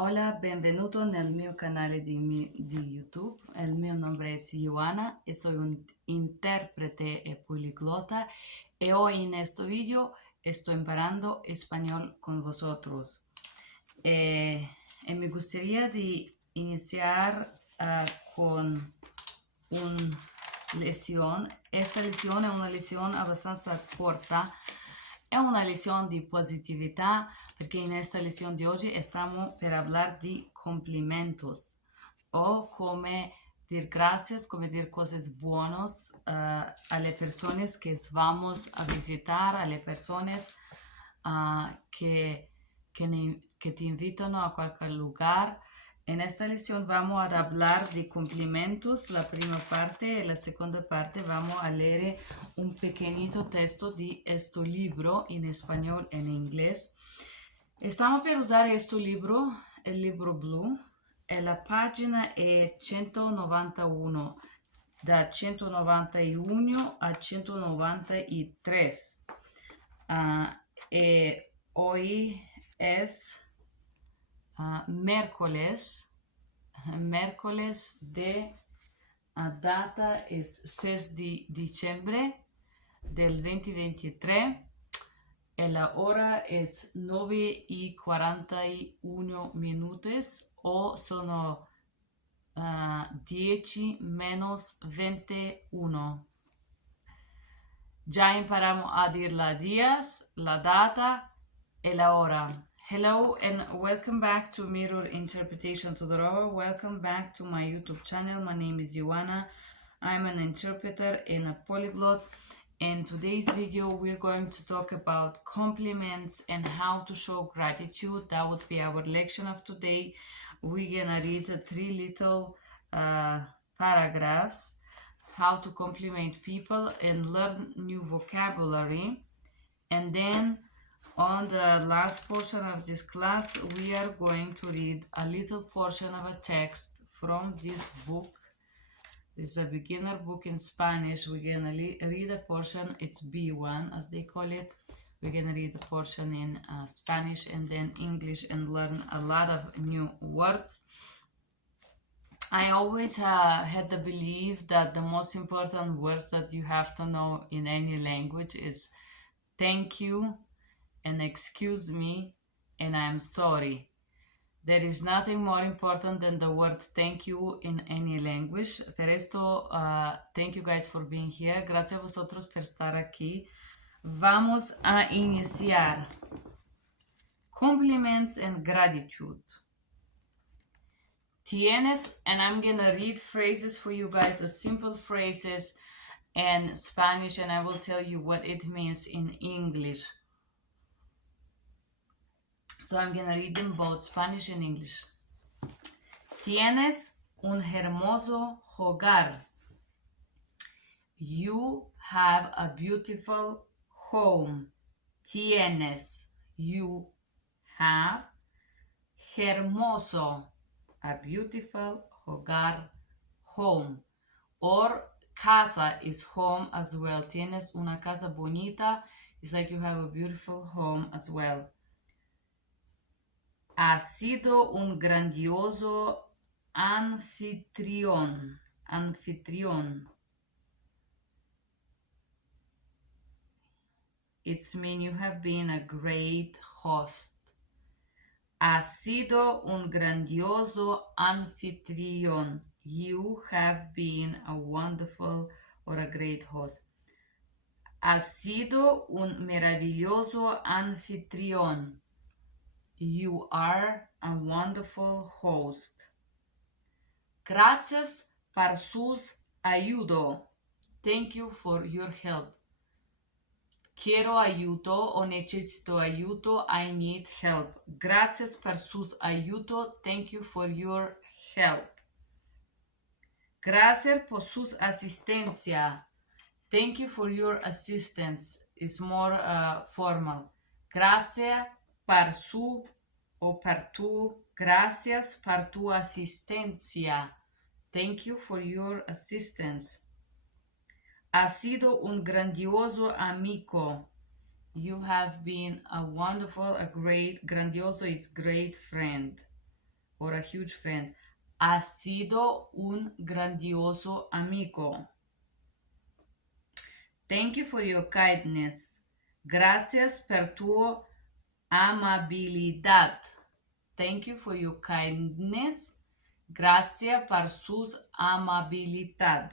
Hola, benvenuto nel mio canale di YouTube. Il mio nome es Ioana e soy un intérprete e poliglota y hoy en este video estoy imparando español con vosotros. Me gustaría de iniciar con una lesión. Esta lesión es una lesión abbastanza corta. È una lezione di positività perché in questa lezione di oggi stiamo per parlare di complimentos o come dir gracias, come dir cosas buenas a las personas que vamos a visitar, a las personas que te invitan a cualquier lugar. En esta lección vamos a hablar de cumplimentos, la primera parte, y la segunda parte vamos a leer un pequeñito texto de este libro en español y en inglés. Estamos per usare questo libro, il libro blu, e la pagina è 191, da 191 a 193. E hoy es miércoles de data es 6 de diciembre del 2023 y la hora es 9:41 minutos o sono 10 menos 21. Ya imparamos a decir los días, la data y la hora. Hello and welcome back to Mirror Interpretation Todorova. Welcome back to my YouTube channel. My name is Ioana. I'm an interpreter and a polyglot. In today's video, we're going to talk about compliments and how to show gratitude. That would be our lection of today. We're gonna read 3 little paragraphs, how to compliment people and learn new vocabulary. And then on the last portion of this class, we are going to read a little portion of a text from this book. It's a beginner book in Spanish. We're gonna read a portion, it's B1 as they call it. We're gonna read a portion in Spanish and then English and learn a lot of new words. I always had the belief that the most important words that you have to know in any language is thank you and excuse me and I'm sorry. There is nothing more important than the word thank you in any language. Per esto, thank you guys for being here. Gracias a vosotros por estar aquí. Vamos a iniciar. Compliments and gratitude. Tienes, and I'm gonna read phrases for you guys, the simple phrases in Spanish, and I will tell you what it means in English. So I'm gonna read them both, Spanish and English. Tienes un hermoso hogar. You have a beautiful home. Tienes, you have, hermoso, a beautiful hogar, home. Or casa is home as well. Tienes una casa bonita. It's like you have a beautiful home as well. Ha sido un grandioso anfitrión. It's mean you have been a great host. Ha sido un grandioso anfitrión. You have been a wonderful or a great host. Ha sido un maravilloso anfitrión. You are a wonderful host. Gracias por sus ayudo. Thank you for your help. Quiero ayudo o necesito ayudo. I need help. Gracias por sus ayudo. Thank you for your help. Gracias por sus asistencia. Thank you for your assistance. It's more formal. Gracias por su o por tu. Gracias por tu asistencia. Thank you for your assistance. Ha sido un grandioso amigo. You have been a wonderful, a great, grandioso, it's great friend. or a huge friend. Has sido un grandioso amigo. Thank you for your kindness. Gracias per tu amabilidad. Thank you for your kindness. Gracias por su amabilidad.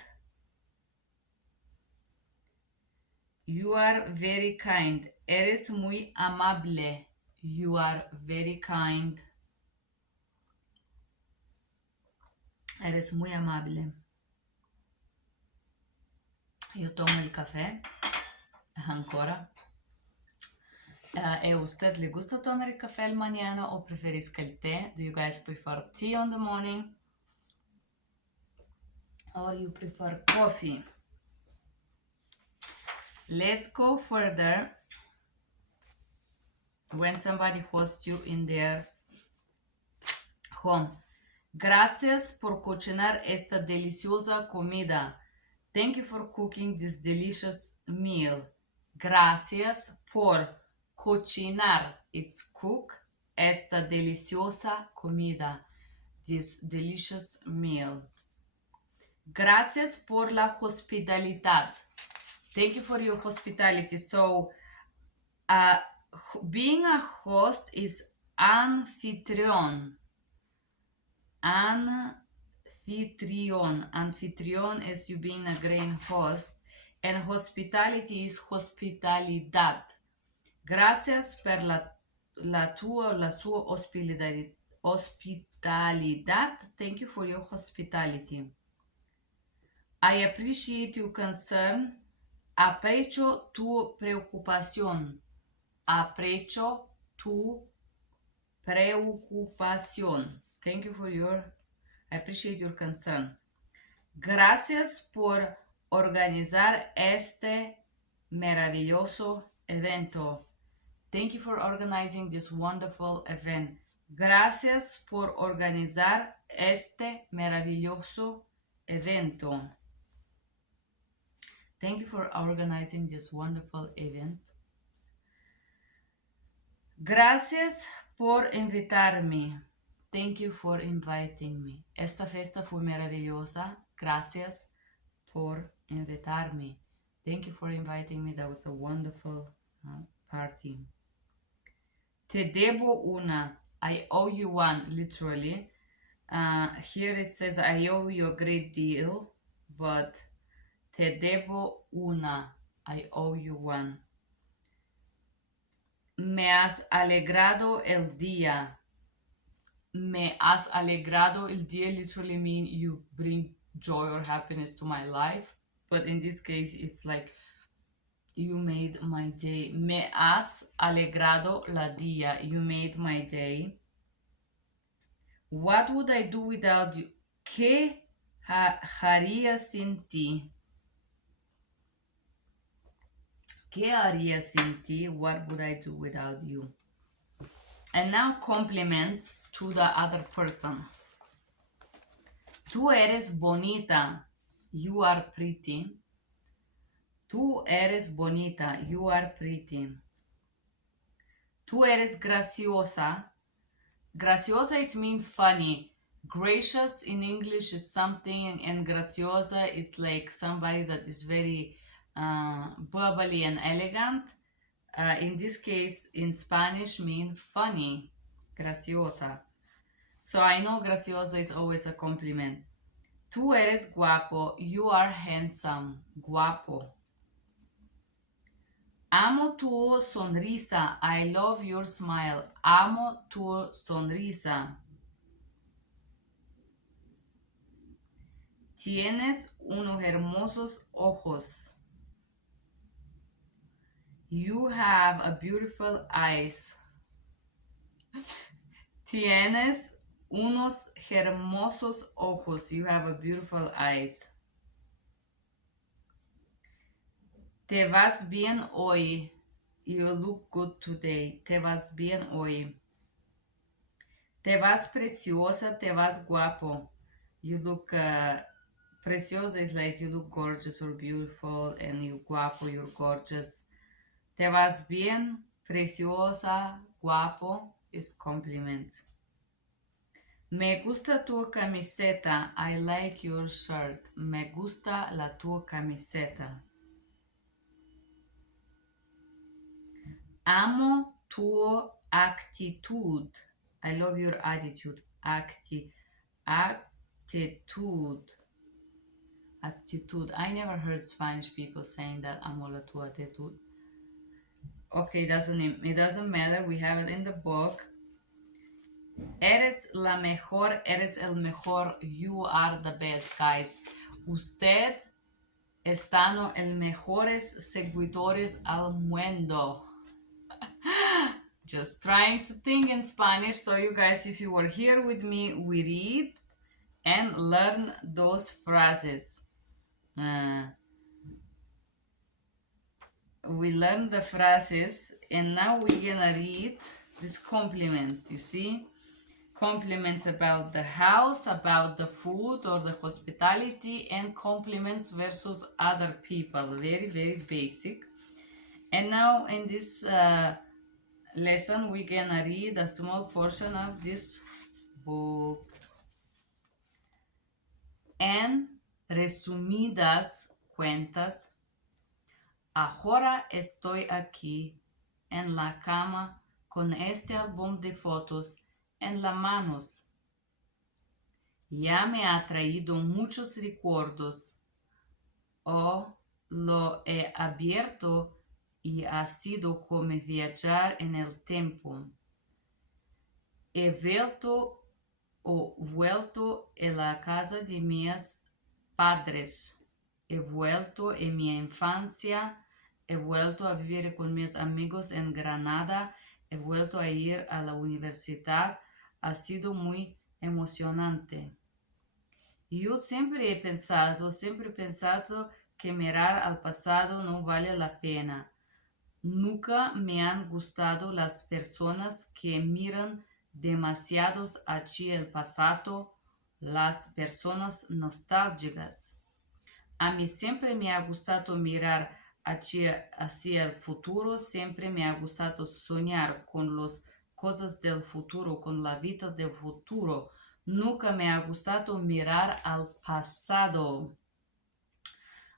You are very kind. Eres muy amable. You are very kind. Eres muy amable. Io tomo il caffè ancora. ¿A usted le gusta tomar el café al mañana o preferís que el té? Do you guys prefer tea on the morning? Or you prefer coffee? Let's go further. When somebody hosts you in their home. Gracias por cocinar esta deliciosa comida. Thank you for cooking this delicious meal. Gracias por cocinar. It's cook esta deliciosa comida. This delicious meal. Gracias por la hospitalidad. Thank you for your hospitality. So, being a host is anfitrión. Anfitrión is you being a great host. And hospitality is hospitalidad. Gracias per la sua hospitalidad. Thank you for your hospitality. I appreciate your concern. Aprecio tu preocupación. Aprecio tu preocupación. Thank you for I appreciate your concern. Gracias por organizar este maravilloso evento. Thank you for organizing this wonderful event. Gracias por organizar este maravilloso evento. Thank you for organizing this wonderful event. Gracias por invitarme. Thank you for inviting me. Esta fiesta fue maravillosa. Gracias por invitarme. Thank you for inviting me. That was a wonderful party. Te debo una. I owe you one, literally. Here it says I owe you a great deal, but te debo una. I owe you one. Me has alegrado el día. Me has alegrado el día literally mean you bring joy or happiness to my life. But in this case, it's like you made my day. Me has alegrado la día. You made my day. What would I do without you? ¿Qué haría sin ti? ¿Qué haría sin ti? What would I do without you? And now compliments to the other person. Tú eres bonita. You are pretty. Tú eres bonita. You are pretty. Tú eres graciosa. Graciosa, it means funny. Gracious in English is something, and graciosa is like somebody that is very bubbly and elegant. In this case, in Spanish, mean funny. Graciosa. So I know graciosa is always a compliment. Tú eres guapo. You are handsome. Guapo. Amo tu sonrisa. I love your smile. Amo tu sonrisa. Tienes unos hermosos ojos. You have a beautiful eyes. Tienes unos hermosos ojos. You have a beautiful eyes. Te vas bien hoy. You look good today. Te vas bien hoy. Te vas preciosa. Te vas guapo. You look preciosa is like you look gorgeous or beautiful, and you guapo, you're gorgeous. Te vas bien, preciosa, guapo is compliment. Me gusta tu camiseta. I like your shirt. Me gusta la tu camiseta. Amo tu actitud. I love your attitude. Actitude. Actitud. I never heard Spanish people saying that. Amo la tu actitud. Okay, it doesn't matter. We have it in the book. Eres la mejor. Eres el mejor. You are the best, guys. Usted están el mejores seguidores al mundo. Just trying to think in Spanish. So you guys, if you were here with me, we read and learn those phrases. We learn the phrases and now we're gonna read these compliments, you see? Compliments about the house, about the food or the hospitality, and compliments versus other people. Very, very basic. And now in this lesson, we're gonna read a small portion of this book. En resumidas cuentas, ahora estoy aquí en la cama con este álbum de fotos en las manos. Ya me ha traído muchos recuerdos. O lo he abierto y ha sido como viajar en el tiempo. He vuelto a la casa de mis padres. He vuelto en mi infancia. He vuelto a vivir con mis amigos en Granada. He vuelto a ir a la universidad. Ha sido muy emocionante. Yo siempre he pensado que mirar al pasado no vale la pena. Nunca me han gustado las personas que miran demasiados hacia el pasado, las personas nostálgicas. A mí siempre me ha gustado mirar hacia el futuro, siempre me ha gustado soñar con las cosas del futuro, con la vida del futuro. Nunca me ha gustado mirar al pasado.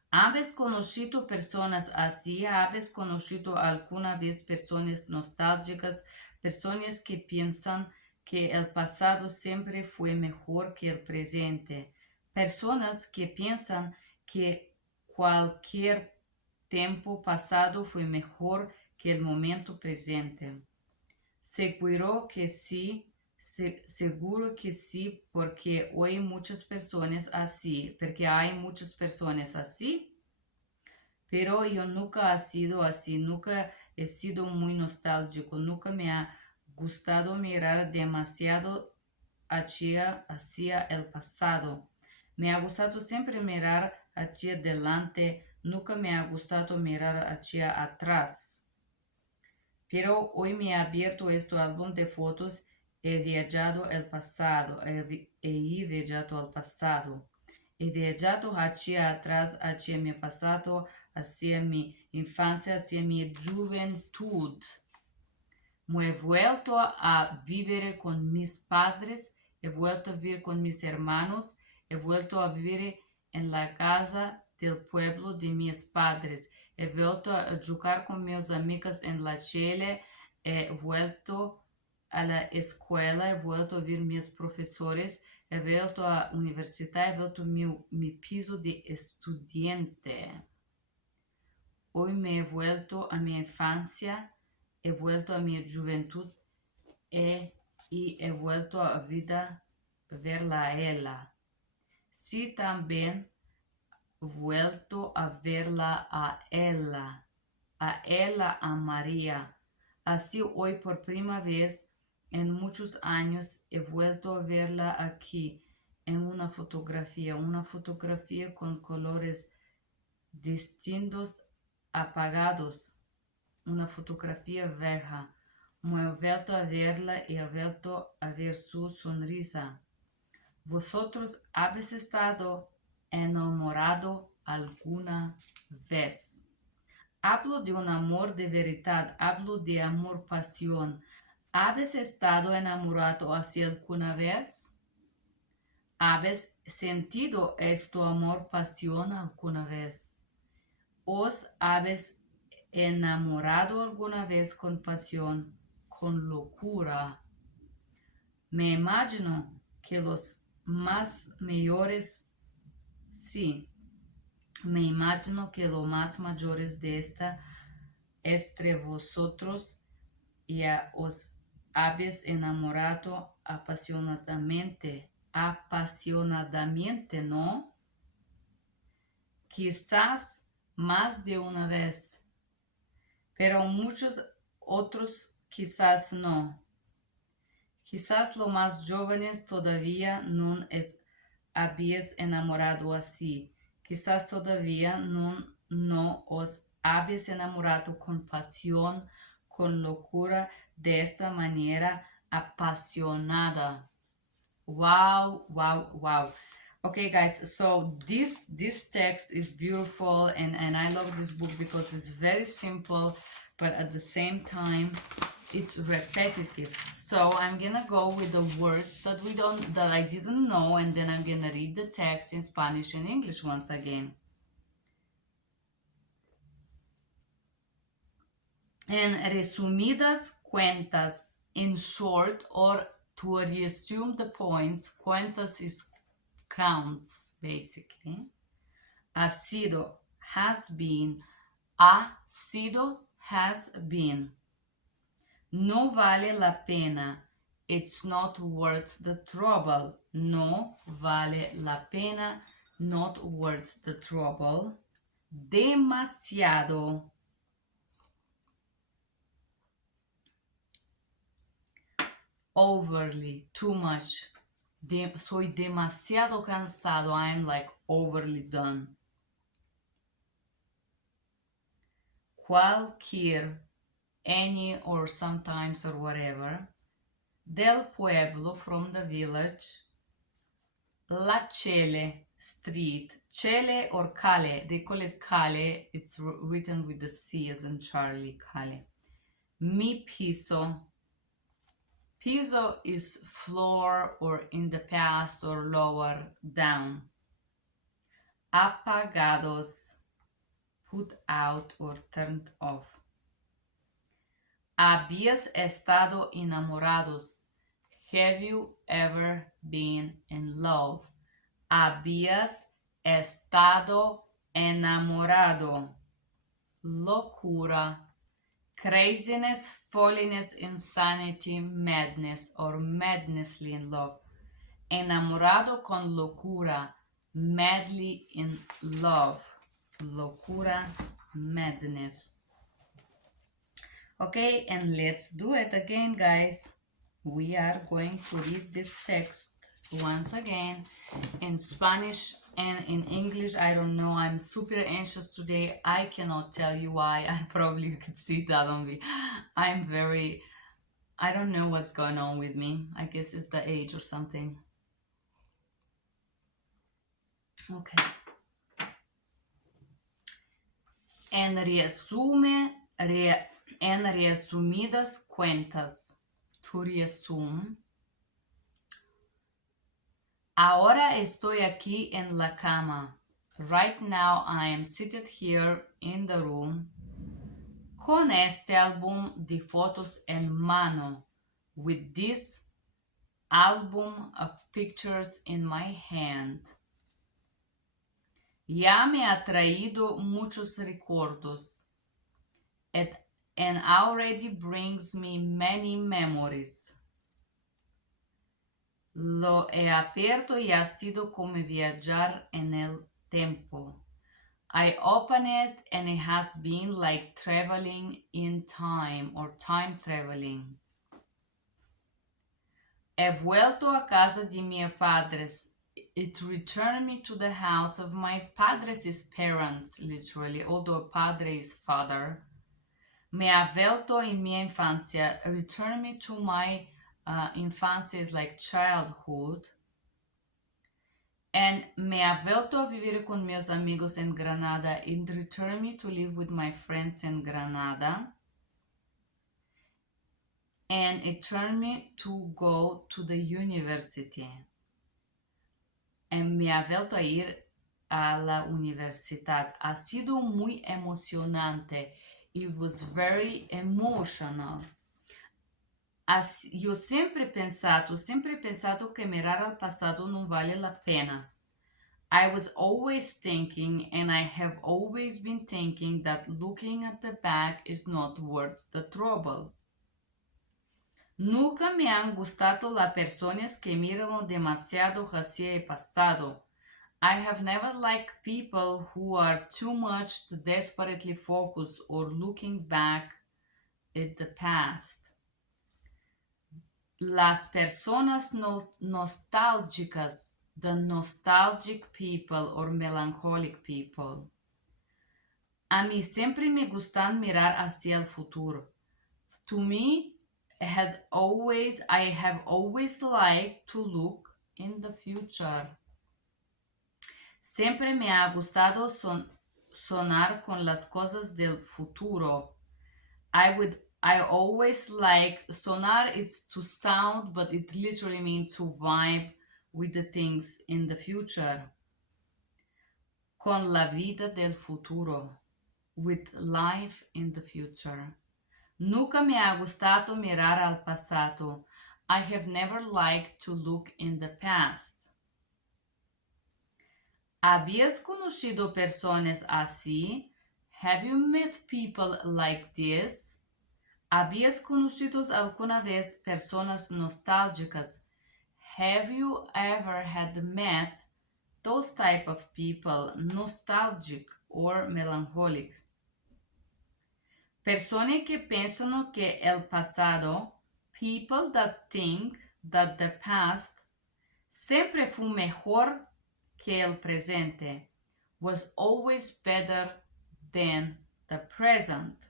¿Habes conocido personas así? ¿Habes conocido alguna vez personas nostálgicas, personas que piensan que el pasado siempre fue mejor que el presente? Personas que piensan que cualquier tiempo pasado fue mejor que el momento presente. Seguro que sí, porque hay muchas personas así, pero yo nunca he sido así, nunca he sido muy nostálgico, nunca me ha gustado mirar demasiado hacia el pasado. Me ha gustado siempre mirar hacia adelante, nunca me ha gustado mirar hacia atrás. Pero hoy me he abierto este álbum de fotos, he viajado al pasado, he viajado hacia atrás, hacia mi pasado, hacia mi infancia, hacia mi juventud. Me he vuelto a vivir con mis padres, he vuelto a vivir con mis hermanos, he vuelto a vivir en la casa del pueblo de mis padres. He vuelto a jugar con mis amigas en la Chile, he vuelto a la escuela, he vuelto a ver mis profesores, he vuelto a la universidad, he vuelto a mi piso de estudiante. Hoy me he vuelto a mi infancia, he vuelto a mi juventud y he vuelto a verla a ella. Sí, también vuelto a verla a ella, a María. Así hoy por primera vez en muchos años he vuelto a verla aquí en una fotografía con colores distintos apagados, una fotografía vieja. Me he vuelto a verla y he vuelto a ver su sonrisa. ¿Vosotros habéis estado enamorado alguna vez? Hablo de un amor de verdad, hablo de amor pasión. ¿Habéis estado enamorado así alguna vez? ¿Habes sentido esto amor pasión alguna vez? ¿Os habéis enamorado alguna vez con pasión, con locura? Me imagino que los más mayores, sí, me imagino que los más mayores de esta entre vosotros ya os habéis enamorado apasionadamente, ¿no? Quizás más de una vez, pero muchos otros quizás no. Quizás los más jóvenes todavía no os habéis enamorado así. Quizás todavía no os habéis enamorado con pasión, con locura, de esta manera apasionada. Wow, wow, wow. Okay, guys, so this text is beautiful, and I love this book because it's very simple, but at the same time it's repetitive. So I'm gonna go with the words that I didn't know, and then I'm gonna read the text in Spanish and English once again. En resumidas cuentas, in short, or to resume the points, cuentas is counts basically. Ha sido, has been, ha sido, has been. No vale la pena. It's not worth the trouble. No vale la pena. Not worth the trouble. Demasiado. Overly. Too much. Soy demasiado cansado. I'm like overly done. Cualquier, any or sometimes or whatever. Del pueblo, from the village. La Cele, street. Cele or Cale, they call it Cale. It's written with the C as in Charlie, Cale. Mi piso. Piso is floor or in the past or lower, down. Apagados, put out or turned off. Habías estado enamorados. Have you ever been in love? Habías estado enamorado. Locura. Craziness, folliness, insanity, madness, or madnessly in love. Enamorado con locura. Madly in love. Locura, madness. Okay, and let's do it again, guys. We are going to read this text once again in Spanish and in English. I don't know. I'm super anxious today. I cannot tell you why. I probably you could see that on me. I don't know what's going on with me. I guess it's the age or something. Okay. En resumidas cuentas, to resume. Ahora estoy aquí en la cama. Right now I am seated here in the room con este álbum de fotos en mano, with this album of pictures in my hand. Ya me ha traído muchos recuerdos. It and already brings me many memories. Lo he abierto y ha sido como viajar en el tiempo. I open it and it has been like traveling in time or time traveling. He vuelto a casa de mis padres. It returned me to the house of my padres' parents, literally, although padre is father. Me ha vuelto en mi infancia. Return me to my infancia is like childhood. And me ha vuelto a vivir con mis amigos en Granada. It returned me to live with my friends in Granada. And it turned me to go to the university. me ha vuelto a ir a la universidad. Ha sido muy emocionante. It was very emotional. Sempre pensado que mirar al pasado não vale a pena. I was always thinking, and I have always been thinking, that looking at the back is not worth the trouble. Nunca me han gustado las personas que miran demasiado hacia el pasado. I have never liked people who are too much to desperately focus or looking back at the past. Las personas nostálgicas, the nostalgic people or melancholic people. A mí siempre me gustan mirar hacia el futuro. To me, I have always liked to look in the future. Siempre me ha gustado sonar con las cosas del futuro. I always like sonar is to sound, but it literally means to vibe with the things in the future. Con la vida del futuro. With life in the future. Nunca me ha gustado mirar al pasado. I have never liked to look in the past. ¿Habías conocido personas así? Have you met people like this? ¿Habías conocido alguna vez personas nostálgicas? Have you ever had met those type of people, nostalgic or melancholic? Personas que piensan que el pasado, people that think that the past siempre fue mejor que el presente, was always better than the present.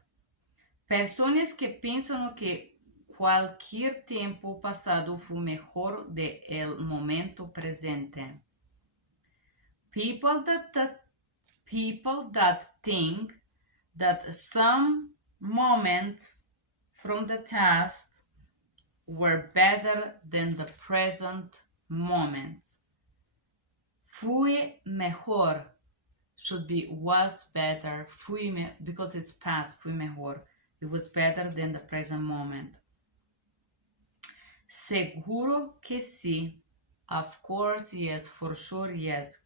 Personas que piensan que cualquier tiempo pasado fue mejor de el momento presente. People that think that some moments from the past were better than the present moments. Fui mejor should be was better. Because it's past, fui mejor. It was better than the present moment. Seguro que sí. Of course, yes. For sure, yes.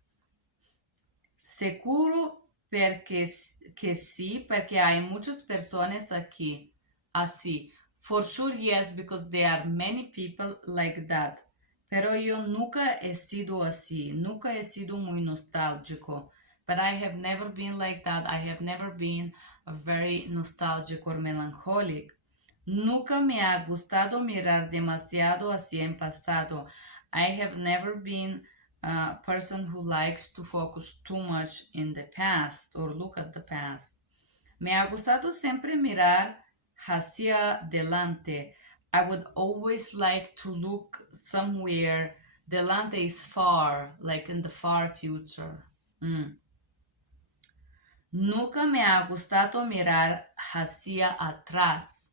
Seguro que sí, porque hay muchas personas aquí así. For sure, yes, because there are many people like that. Pero yo nunca he sido así. Nunca he sido muy nostálgico. But I have never been like that. I have never been a very nostalgic or melancholic. Nunca me ha gustado mirar demasiado hacia el pasado. I have never been a person who likes to focus too much in the past or look at the past. Me ha gustado siempre mirar hacia delante. I would always like to look somewhere. Delante is far, like in the far future. Nunca me ha gustado mirar hacia atrás.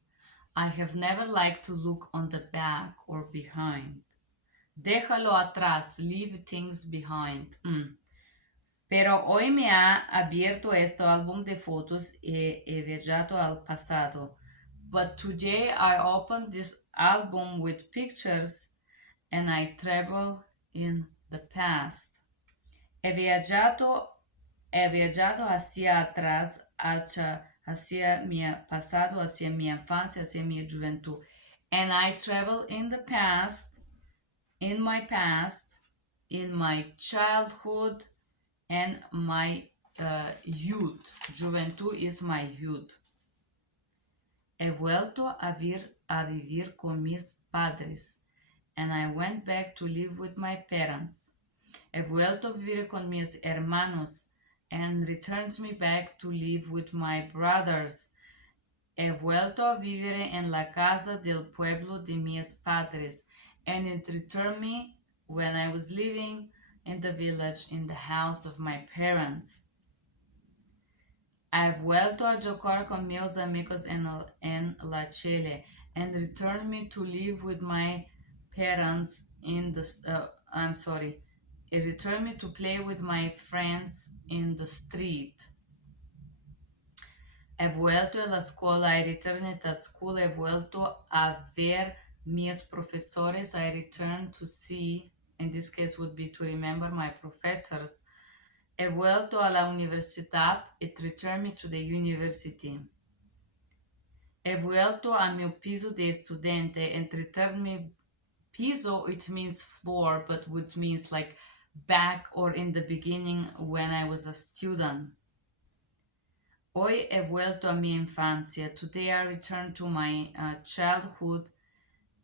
I have never liked to look on the back or behind. Déjalo atrás, leave things behind. Pero hoy me ha abierto este álbum de fotos y he viajado al pasado. But today I opened this album with pictures and I travel in the past. He viajado hacia atrás, hacia mi pasado, hacia mi infancia, hacia mi juventud. And I travel in the past, in my past, in my childhood, and my youth. Juventud is my youth. He vuelto a vivir con mis padres, and I went back to live with my parents. He vuelto a vivir con mis hermanos, and returns me back to live with my brothers. He vuelto a vivir en la casa del pueblo de mis padres, and it returned me when I was living in the village in the house of my parents. I've vuelto a jugar con mis amigos en la Chile, and returned me to live with my parents in the He returned me to play with my friends in the street. He vuelto a la escuela. I returned at school. He vuelto a ver mis profesores. I returned to see, in this case would be to remember my professors. He vuelto a la universidad. It returned me to the university. He vuelto a mi piso de estudiante and returned me. Piso, it means floor, but which means like back or in the beginning when I was a student. Hoy he vuelto a mi infancia. Today I return to my childhood,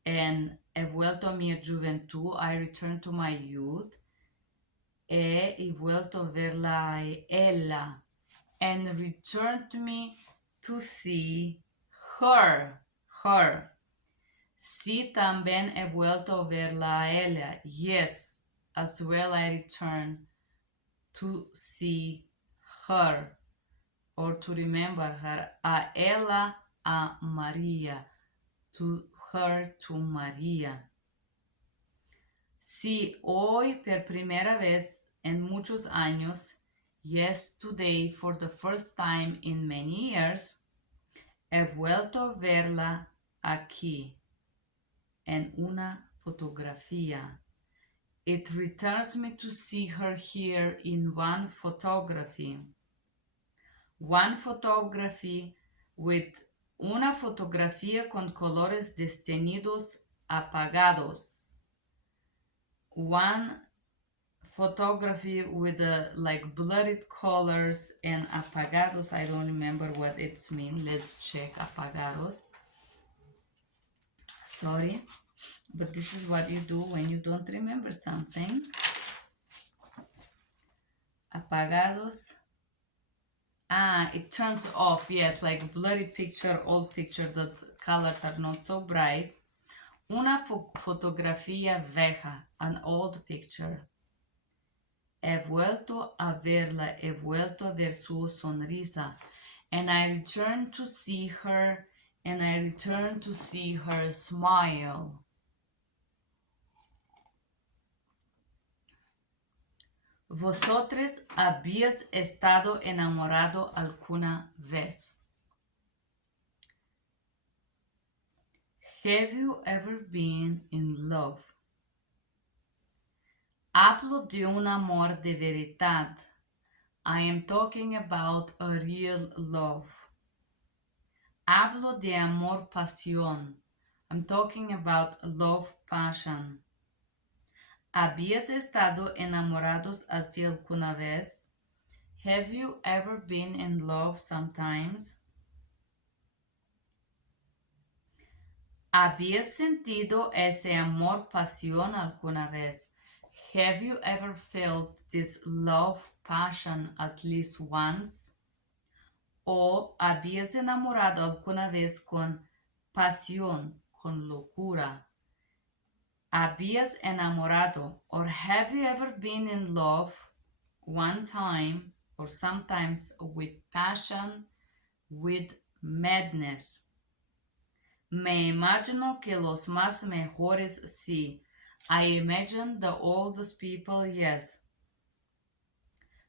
and he vuelto a mi juventud. I return to my youth. He vuelto a verla a ella, and returned me to see her. Her. Sí, también he vuelto a verla a ella. Yes, as well I return to see her or to remember her. A ella, a María. To her, to María. Sí, hoy per primera vez en muchos años. Yes, today for the first time in many years. He vuelto a verla aquí en una fotografía. It returns me to see her here in one photography. One photography with una fotografía con colores destenidos apagados. One photography with like blurred colors and apagados. I don't remember what it's mean. Let's check apagados. Sorry, but this is what you do when you don't remember something. Apagados. It turns off. Yes, like blurry picture, old picture, that colors are not so bright. Una fotografía vieja, an old picture. He vuelto a verla, he vuelto a ver su sonrisa. And I return to see her, and I return to see her smile. ¿Vosotros habéis estado enamorado alguna vez? Have you ever been in love? Hablo de un amor de verdad. I am talking about a real love. Hablo de amor pasión. I'm talking about love passion. ¿Habías estado enamorados así alguna vez? Have you ever been in love sometimes? ¿Habías sentido ese amor pasión alguna vez? Have you ever felt this love passion at least once? ¿O habías enamorado alguna vez con pasión, con locura? ¿Habías enamorado, or have you ever been in love one time or sometimes with passion, with madness? Me imagino que los más mejores sí. I imagine the oldest people, yes.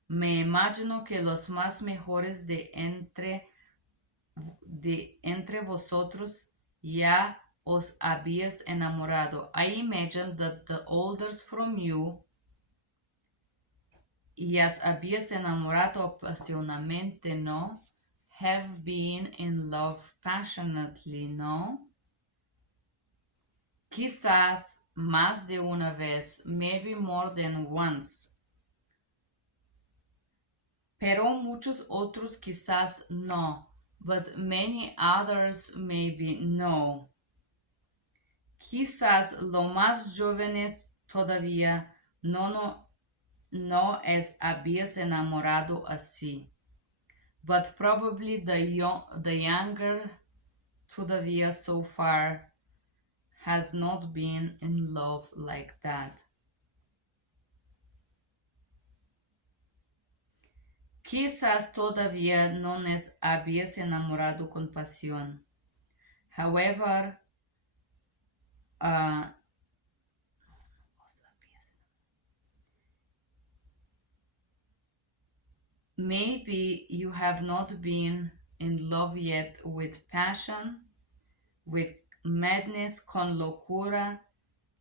Me imagino que los más mejores de entre vosotros ya os habías enamorado. I imagine that the oldest from you ya os habías enamorado apasionadamente, ¿no? Have been in love passionately, ¿no? Quizás más de una vez, maybe more than once. Pero muchos otros quizás no, but many others maybe no. Quizás los más jóvenes todavía no es habías enamorado así. But probably the younger todavía so far has not been in love like that. Quizás todavía no les habías enamorado con pasión. However, maybe you have not been in love yet with passion, with madness, con locura,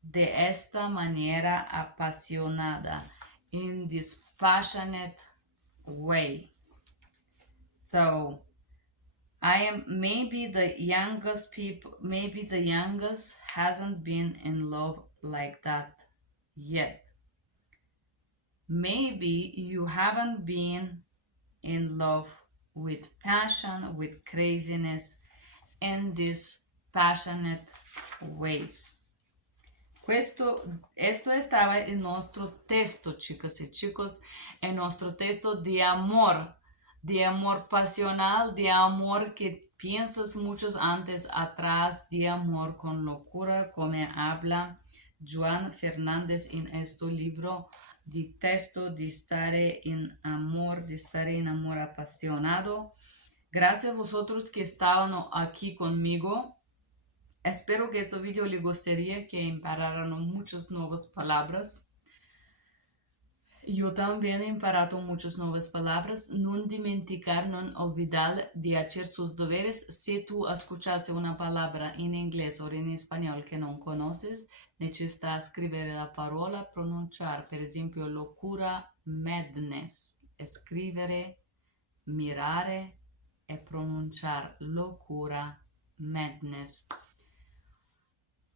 de esta manera apasionada, in this passionate way. So I am maybe the youngest people, maybe the youngest hasn't been in love like that yet. Maybe you haven't been in love with passion, with craziness, in these passionate ways. Esto estaba en nuestro texto, chicas y chicos, en nuestro texto de amor pasional, de amor que piensas muchos antes atrás, de amor con locura, como habla Joan Fernández en este libro de texto de estar en amor apasionado. Gracias a vosotros que estaban aquí conmigo. Espero que este video les gustaría, que impararan muchas nuevas palabras. Yo también he imparado muchas nuevas palabras. No dimenticar, no olvidar de hacer sus deberes. Si tú escuchas una palabra en inglés o en español que no conoces, necesitas escribir la palabra, pronunciar. Por ejemplo, locura, madness. Escribir, mirar y pronunciar. Locura, madness.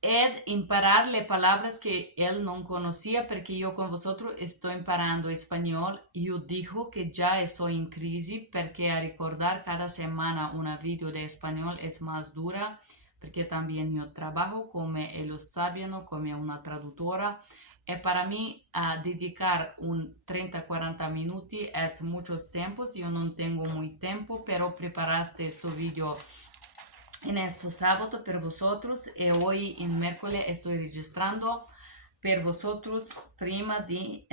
Ed impararle palabras que él no conocía, porque yo con vosotros estoy imparando español. Yo digo que ya estoy en crisis, porque a recordar cada semana un video de español es más dura, porque también yo trabajo como ellos saben, como una traductora. Y para mí dedicar un 30-40 minutos es muchos tiempos. Yo no tengo muy tiempo, pero preparaste este video en este sábado por vosotros, y hoy en miércoles estoy registrando por vosotros prima de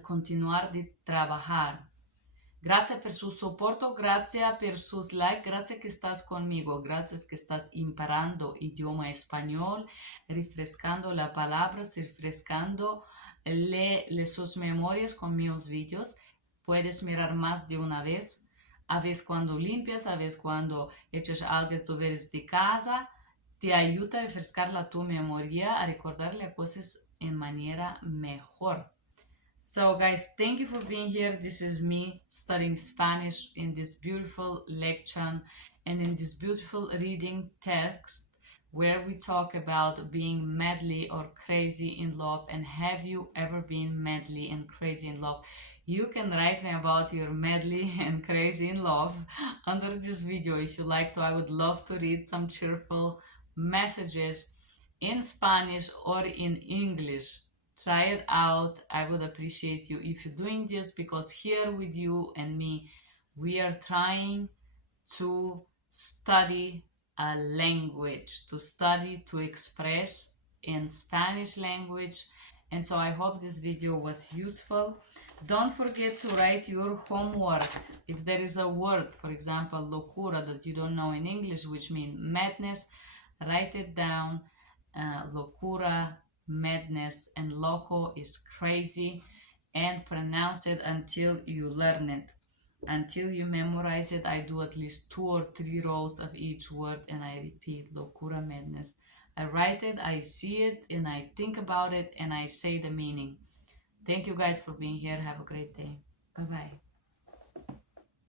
continuar de trabajar. Gracias por su soporte, gracias por sus likes, gracias que estás conmigo, gracias que estás imparando idioma español, refrescando las palabras, refrescando sus memorias con mis vídeos. Puedes mirar más de una vez. A veces cuando limpias, a veces cuando echas algo deberes de casa, te ayuda a refrescar tu memoria, a recordarle cosas en manera mejor. So guys, thank you for being here. This is me studying Spanish in this beautiful lecture and in this beautiful reading text where we talk about being madly or crazy in love. And have you ever been madly and crazy in love? You can write me about your madly and crazy in love under this video if you like to. I would love to read some cheerful messages in Spanish or in English. Try it out. I would appreciate you if you're doing this, because here with you and me, we are trying to study a language, to express in Spanish language. And so I hope this video was useful. Don't forget to write your homework. If there is a word, for example, locura, that you don't know in English, which means madness, write it down. Locura, madness, and loco is crazy, and pronounce it until you learn it. Until you memorize it, I do at least 2 or 3 rows of each word, and I repeat locura, madness. I write it, I see it, and I think about it, and I say the meaning. Thank you guys for being here. Have a great day. Bye-bye.